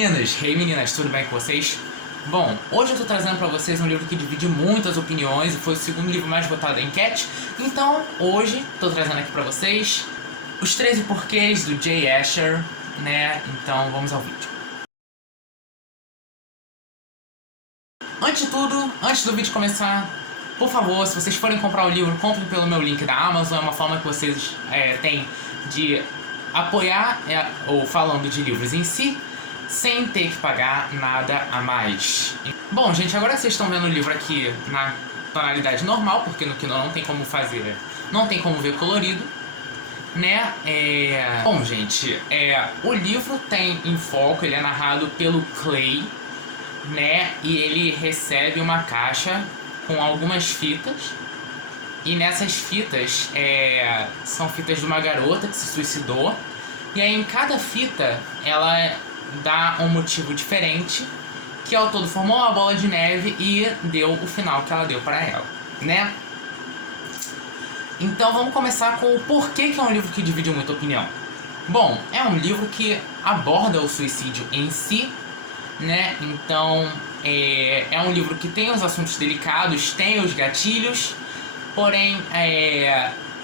meninos! Hey meninas, tudo bem com vocês? Bom, hoje eu tô trazendo pra vocês um livro que divide muitas opiniões e foi o segundo livro mais votado da enquete. Então, hoje, tô trazendo aqui pra vocês Os 13 Porquês, do Jay Asher, né? Então, vamos ao vídeo. Antes de tudo, antes do vídeo começar, por favor, se vocês forem comprar o livro, comprem pelo meu link da Amazon. É uma forma que vocês têm de apoiar ou falando de livros em si, sem ter que pagar nada a mais. Bom, gente, agora vocês estão vendo o livro aqui na tonalidade normal, porque no Kindle não tem como fazer, não tem como ver colorido, né? Bom, gente, o livro tem em foco, ele é narrado pelo Clay, né? E ele recebe uma caixa com algumas fitas. E nessas fitas, são fitas de uma garota que se suicidou. E aí em cada fita, ela dá um motivo diferente, que ao todo formou uma bola de neve e deu o final que ela deu para ela, né? Então vamos começar com o porquê que é um livro que divide muita opinião. Bom, é um livro que aborda o suicídio em si, né? Então é um livro que tem os assuntos delicados, tem os gatilhos, porém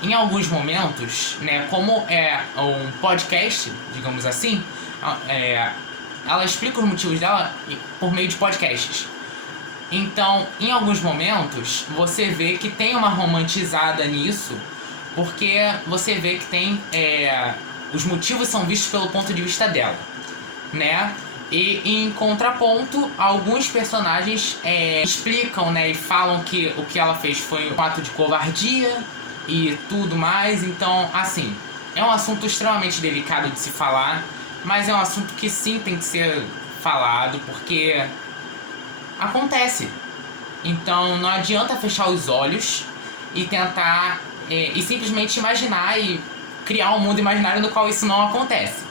em alguns momentos, né, como é um podcast, digamos assim, ela explica os motivos dela por meio de podcasts. Então, em alguns momentos, você vê que tem uma romantizada nisso, porque você vê que tem os motivos são vistos pelo ponto de vista dela, né? E em contraponto, alguns personagens explicam, né, e falam que o que ela fez foi um ato de covardia e tudo mais. Então, assim, é um assunto extremamente delicado de se falar, mas é um assunto que sim tem que ser falado, porque acontece. Então não adianta fechar os olhos e tentar e simplesmente imaginar e criar um mundo imaginário no qual isso não acontece,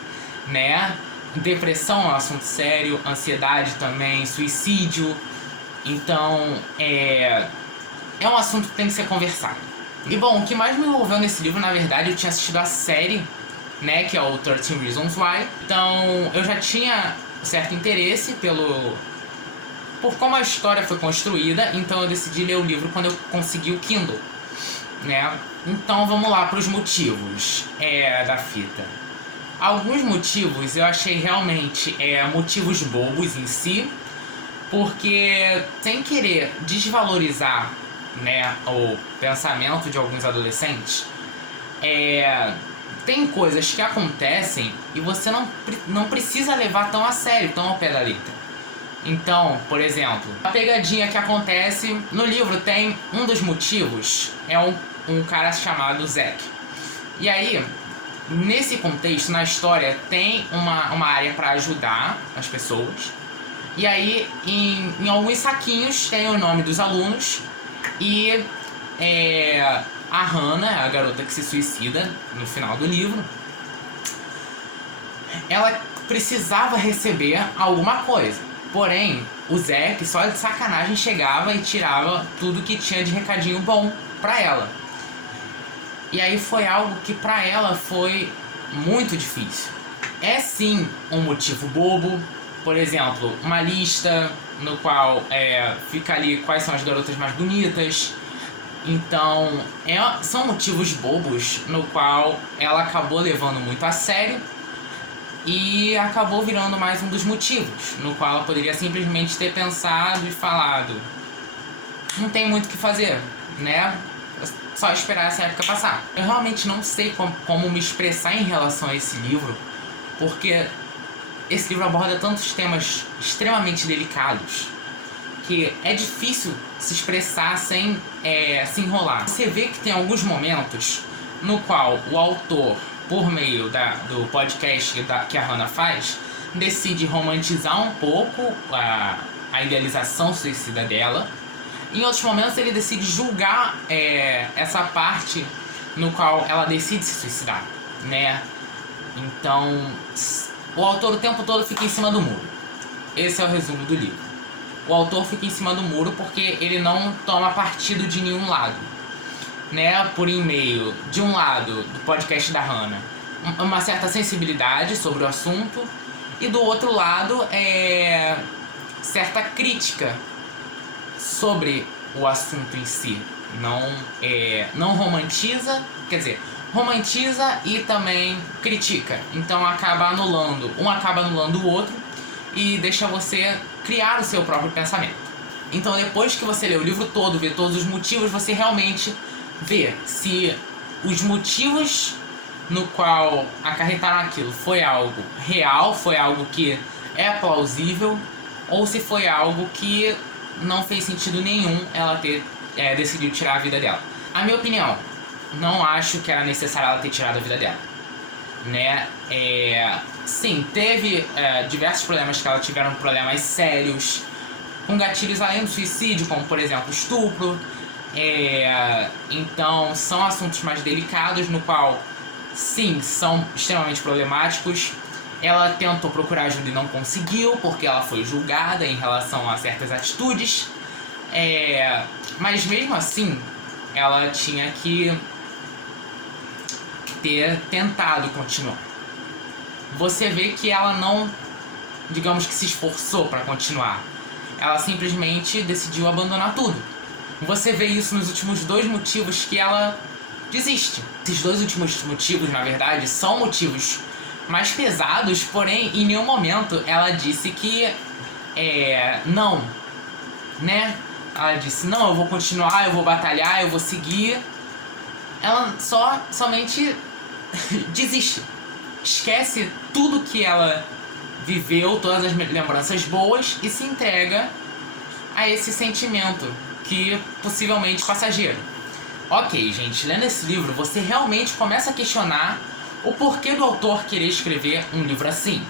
né? Depressão é um assunto sério, ansiedade também, suicídio. Então é um assunto que tem que ser conversado. E bom, o que mais me envolveu nesse livro, na verdade, eu tinha assistido a série, né, que é o 13 Reasons Why. Então eu já tinha certo interesse por como a história foi construída, então eu decidi ler o livro quando eu consegui o Kindle, né? Então vamos lá para os motivos da fita. Alguns motivos eu achei realmente motivos bobos em si, porque sem querer desvalorizar, né, o pensamento de alguns adolescentes, tem coisas que acontecem e você não precisa levar tão a sério, tão ao pé da letra. Então, por exemplo, a pegadinha que acontece no livro tem um dos motivos, um cara chamado Zack. E aí, nesse contexto, na história, tem uma área para ajudar as pessoas. E aí, em alguns saquinhos, tem o nome dos alunos. E a Hannah, a garota que se suicida no final do livro, ela precisava receber alguma coisa. Porém, o Zack só de sacanagem chegava e tirava tudo que tinha de recadinho bom pra ela. E aí foi algo que pra ela foi muito difícil. É sim um motivo bobo. Por exemplo, uma lista no qual fica ali quais são as garotas mais bonitas. Então, são motivos bobos no qual ela acabou levando muito a sério e acabou virando mais um dos motivos, no qual ela poderia simplesmente ter pensado e falado: não tem muito o que fazer, né? Só esperar essa época passar. Eu realmente não sei como me expressar em relação a esse livro, porque esse livro aborda tantos temas extremamente delicados que é difícil se expressar sem se enrolar. Você vê que tem alguns momentos no qual o autor, por meio do podcast que a Hannah faz, decide romantizar um pouco a idealização suicida dela. Em outros momentos ele decide julgar essa parte no qual ela decide se suicidar, né? Então o autor o tempo todo fica em cima do muro. Esse é o resumo do livro. O autor fica em cima do muro porque ele não toma partido de nenhum lado, né? Por meio de um lado do podcast da Hannah, uma certa sensibilidade sobre o assunto, e do outro lado certa crítica sobre o assunto em si. Não romantiza, quer dizer, romantiza e também critica. Então acaba anulando o outro e deixa você criar o seu próprio pensamento. Então depois que você lê o livro todo, vê todos os motivos, você realmente vê se os motivos no qual acarretaram aquilo foi algo real, foi algo que é plausível, ou se foi algo que não fez sentido nenhum ela ter decidido tirar a vida dela. A minha opinião, não acho que era necessário ela ter tirado a vida dela, né? Sim, teve diversos problemas que ela tiveram, problemas sérios, com gatilhos além do suicídio, como por exemplo estupro. Então são assuntos mais delicados, no qual sim, são extremamente problemáticos. Ela tentou procurar ajuda e não conseguiu, porque ela foi julgada em relação a certas atitudes. Mas mesmo assim, ela tinha que ter tentado continuar. Você vê que ela não, digamos que se esforçou para continuar. Ela simplesmente decidiu abandonar tudo. Você vê isso nos últimos 2 motivos que ela desiste. Esses 2 últimos motivos, na verdade, são motivos mais pesados, porém, em nenhum momento ela disse que não, né? Ela disse, não, eu vou continuar, eu vou batalhar, eu vou seguir. Ela somente desiste. Esquece tudo que ela viveu, todas as lembranças boas, e se entrega a esse sentimento que possivelmente é passageiro. Ok, gente, lendo esse livro, você realmente começa a questionar o porquê do autor querer escrever um livro assim,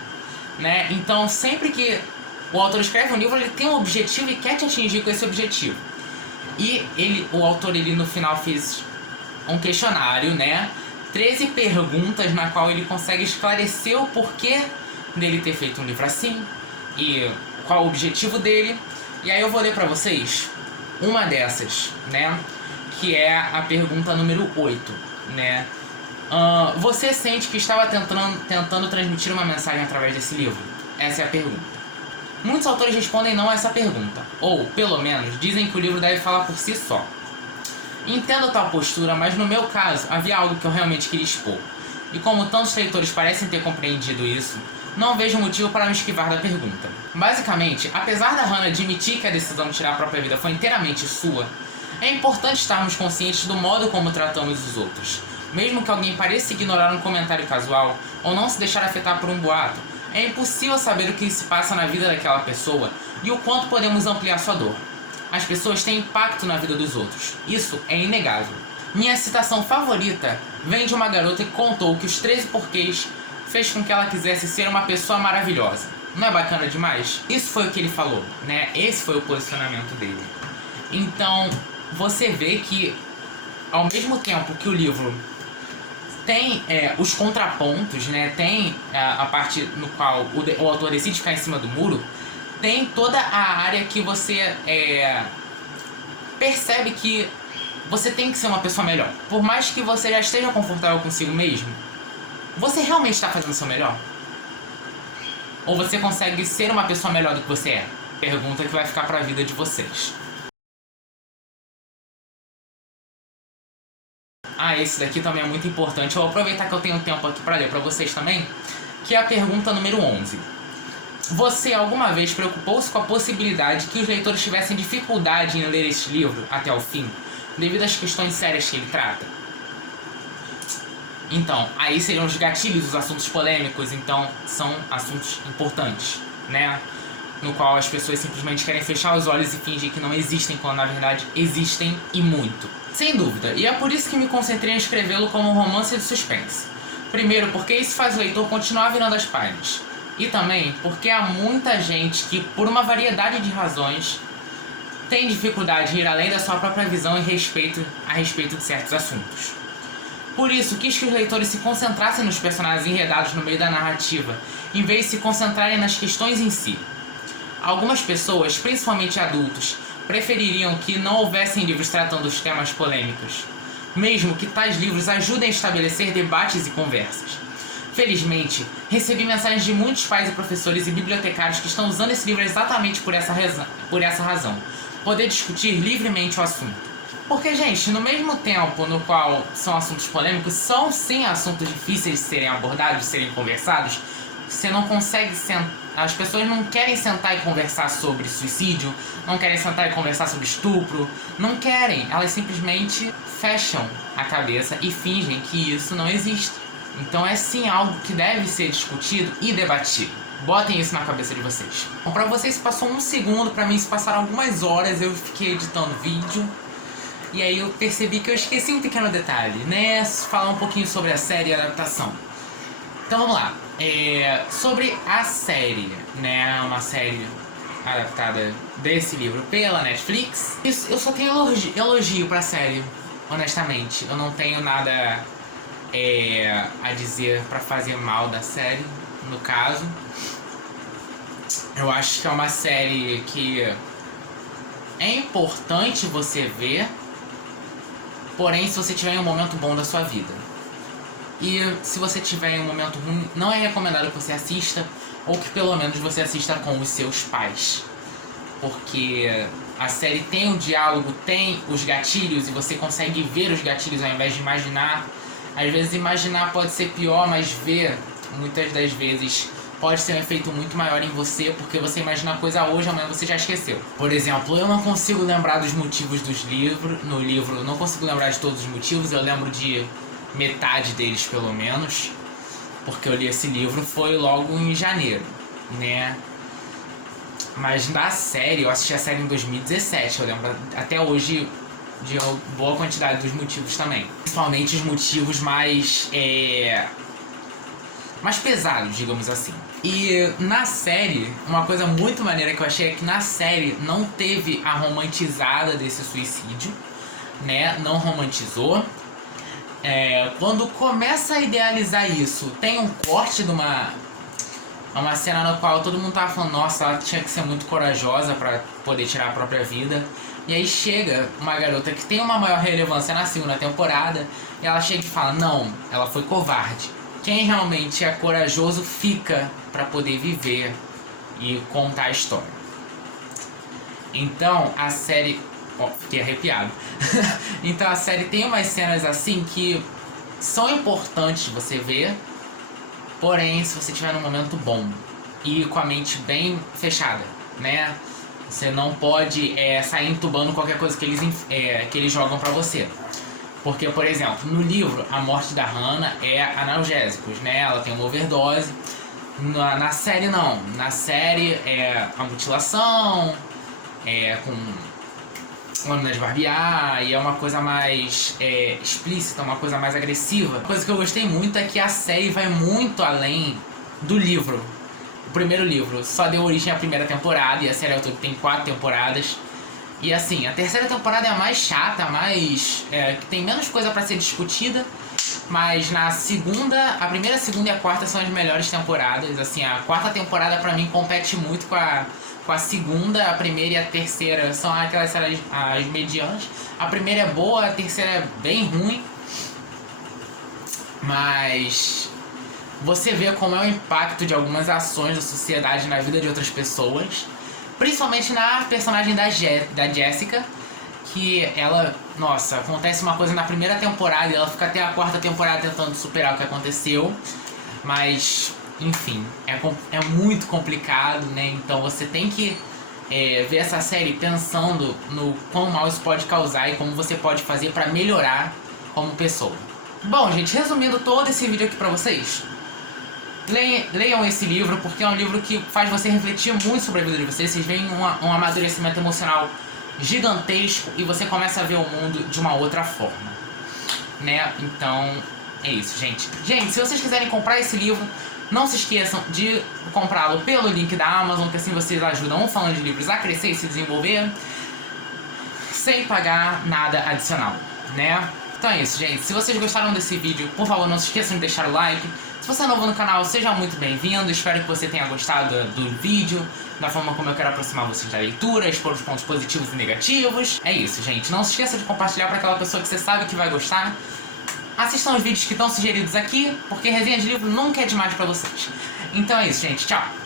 né? Então, sempre que o autor escreve um livro, ele tem um objetivo e quer te atingir com esse objetivo. E o autor, no final fez um questionário, né? 13 perguntas na qual ele consegue esclarecer o porquê dele ter feito um livro assim e qual o objetivo dele. E aí eu vou ler pra vocês uma dessas, né? Que é a pergunta número 8, né? Você sente que estava tentando transmitir uma mensagem através desse livro? Essa é a pergunta. Muitos autores respondem não a essa pergunta, ou, pelo menos, dizem que o livro deve falar por si só. Entendo tal postura, mas no meu caso, havia algo que eu realmente queria expor. E como tantos leitores parecem ter compreendido isso, não vejo motivo para me esquivar da pergunta. Basicamente, apesar da Hannah admitir que a decisão de tirar a própria vida foi inteiramente sua, é importante estarmos conscientes do modo como tratamos os outros. Mesmo que alguém pareça ignorar um comentário casual ou não se deixar afetar por um boato, é impossível saber o que se passa na vida daquela pessoa e o quanto podemos ampliar sua dor. As pessoas têm impacto na vida dos outros. Isso é inegável. Minha citação favorita vem de uma garota que contou que os 13 porquês fez com que ela quisesse ser uma pessoa maravilhosa. Não é bacana demais? Isso foi o que ele falou, né? Esse foi o posicionamento dele. Então, você vê que, ao mesmo tempo que o livro tem os contrapontos, né? Tem a parte no qual o autor decide ficar em cima do muro, tem toda a área que você percebe que você tem que ser uma pessoa melhor. Por mais que você já esteja confortável consigo mesmo, você realmente está fazendo o seu melhor? Ou você consegue ser uma pessoa melhor do que você é? Pergunta que vai ficar para a vida de vocês. Esse daqui também é muito importante. Eu vou aproveitar que eu tenho tempo aqui para ler para vocês também, que é a pergunta número 11. Você alguma vez preocupou-se com a possibilidade que os leitores tivessem dificuldade em ler este livro até o fim, devido às questões sérias que ele trata? Então, aí seriam os gatilhos, os assuntos polêmicos. Então, são assuntos importantes, né? No qual as pessoas simplesmente querem fechar os olhos e fingir que não existem, quando na verdade existem, e muito. Sem dúvida, e é por isso que me concentrei em escrevê-lo como um romance de suspense. Primeiro, porque isso faz o leitor continuar virando as páginas. E também porque há muita gente que, por uma variedade de razões, tem dificuldade em ir além da sua própria visão a respeito de certos assuntos. Por isso, quis que os leitores se concentrassem nos personagens enredados no meio da narrativa, em vez de se concentrarem nas questões em si. Algumas pessoas, principalmente adultos, prefeririam que não houvessem livros tratando os temas polêmicos, mesmo que tais livros ajudem a estabelecer debates e conversas. Felizmente, recebi mensagens de muitos pais e professores e bibliotecários que estão usando esse livro exatamente por essa razão. Poder discutir livremente o assunto. Porque, gente, no mesmo tempo no qual são assuntos polêmicos, são sim assuntos difíceis de serem abordados, de serem conversados. Você não consegue as pessoas não querem sentar e conversar sobre suicídio, não querem sentar e conversar sobre estupro, não querem. Elas simplesmente fecham a cabeça e fingem que isso não existe. Então é sim algo que deve ser discutido e debatido. Botem isso na cabeça de vocês. Bom, pra vocês passou 1 segundo, pra mim isso passaram algumas horas, eu fiquei editando vídeo. E aí eu percebi que eu esqueci um pequeno detalhe, né? Falar um pouquinho sobre a série e a adaptação. Então vamos lá. Sobre a série, né? Uma série adaptada desse livro pela Netflix. Eu só tenho elogio pra série, honestamente. Eu não tenho nada a dizer pra fazer mal da série, no caso. Eu acho que é uma série que é importante você ver, porém se você tiver em um momento bom da sua vida. E se você tiver em um momento ruim, não é recomendado que você assista, ou que pelo menos você assista com os seus pais. Porque a série tem um diálogo, tem os gatilhos, e você consegue ver os gatilhos ao invés de imaginar. Às vezes imaginar pode ser pior, mas ver, muitas das vezes, pode ser um efeito muito maior em você, porque você imagina a coisa hoje, amanhã você já esqueceu. Por exemplo, eu não consigo lembrar dos motivos no livro, eu não consigo lembrar de todos os motivos, eu lembro de metade deles pelo menos, porque eu li esse livro foi logo em janeiro, né? Mas na série, eu assisti a série em 2017, eu lembro até hoje de boa quantidade dos motivos também. Principalmente os motivos mais pesados, digamos assim. E na série, uma coisa muito maneira que eu achei é que na série não teve a romantizada desse suicídio, né? Não romantizou. Quando começa a idealizar isso, tem um corte de uma cena na qual todo mundo tava falando, nossa, ela tinha que ser muito corajosa pra poder tirar a própria vida. E aí chega uma garota que tem uma maior relevância na segunda temporada, e ela chega e fala, não, ela foi covarde. Quem realmente é corajoso fica pra poder viver e contar a história. Então a série... fiquei arrepiado. Então a série tem umas cenas assim que são importantes você ver, porém se você estiver num momento bom e com a mente bem fechada, né? Você não pode sair entubando qualquer coisa que eles jogam pra você. Porque, por exemplo, no livro, a morte da Hannah é analgésicos, né? Ela tem uma overdose. Na série não. Na série é a mutilação, com lâmina de barbear, e é uma coisa mais explícita, uma coisa mais agressiva. A coisa que eu gostei muito é que a série vai muito além do livro. O primeiro livro só deu origem à primeira temporada, e a série ao todo tem 4 temporadas. E assim, a terceira temporada é a mais chata, que tem menos coisa pra ser discutida. Mas na segunda, a primeira, segunda e a quarta são as melhores temporadas. Assim, a quarta temporada pra mim compete muito com a segunda, a primeira e a terceira são aquelas séries as medianas. A primeira é boa, a terceira é bem ruim. Mas você vê como é o impacto de algumas ações da sociedade na vida de outras pessoas. Principalmente na personagem da Jessica, que ela, nossa, acontece uma coisa na primeira temporada e ela fica até a quarta temporada tentando superar o que aconteceu. Mas, enfim, é muito complicado, né? Então você tem que ver essa série pensando no quão mal isso pode causar e como você pode fazer pra melhorar como pessoa. Bom, gente, resumindo todo esse vídeo aqui pra vocês, leiam esse livro, porque é um livro que faz você refletir muito sobre a vida de vocês. Vocês veem um amadurecimento emocional gigantesco e você começa a ver o mundo de uma outra forma, né? Então, é isso, gente. Gente, se vocês quiserem comprar esse livro, não se esqueçam de comprá-lo pelo link da Amazon, que assim vocês ajudam o Falando de Livros a crescer e se desenvolver sem pagar nada adicional, né? Então é isso, gente. Se vocês gostaram desse vídeo, por favor, não se esqueçam de deixar o like. Se você é novo no canal, seja muito bem-vindo. Espero que você tenha gostado do vídeo, da forma como eu quero aproximar vocês da leitura, expor os pontos positivos e negativos. É isso, gente. Não se esqueça de compartilhar para aquela pessoa que você sabe que vai gostar. assistam os vídeos que estão sugeridos aqui, porque resenha de livro nunca é demais pra vocês. Então é isso, gente. Tchau!